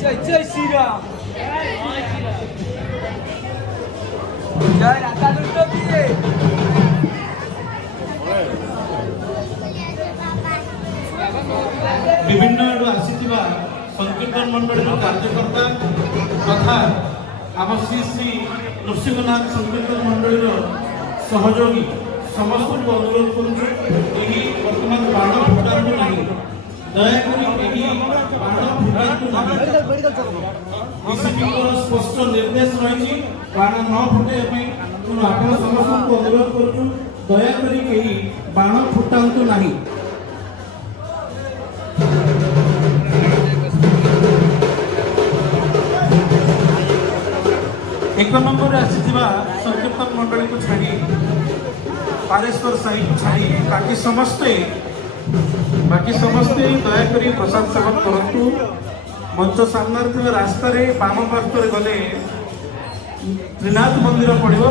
जय जय श्री राम जय राधा दुष्ट किए विभिन्न आड़ू आसीथिबा संकीर्तन मंडल कार्यकर्ता तथा आम श्री श्री नृसिंहनाथ संकीर्तन मंडल सहयोगी समस्त को अनुरोध करुछु वर्तमान बाण फुटातु नहीं दयाकोरी बाण फुटातु नहीं स्पष्ट निर्देश रही बाण न फुटाइबा तेणु आप समस्त को अनुरोध करुछु दयाकोरी बाण फुटातु नहीं। एक नंबर आसीथिबा संकीर्तन मंडली को छाड़ी पारेश्वर साई को छाड़ी बाकी समस्ते दयाकोरी प्रसाद सेवन करंतु। मंच सामने रास्तार बाम पार्श्व गले त्रिनाथ मंदिर पड़ो।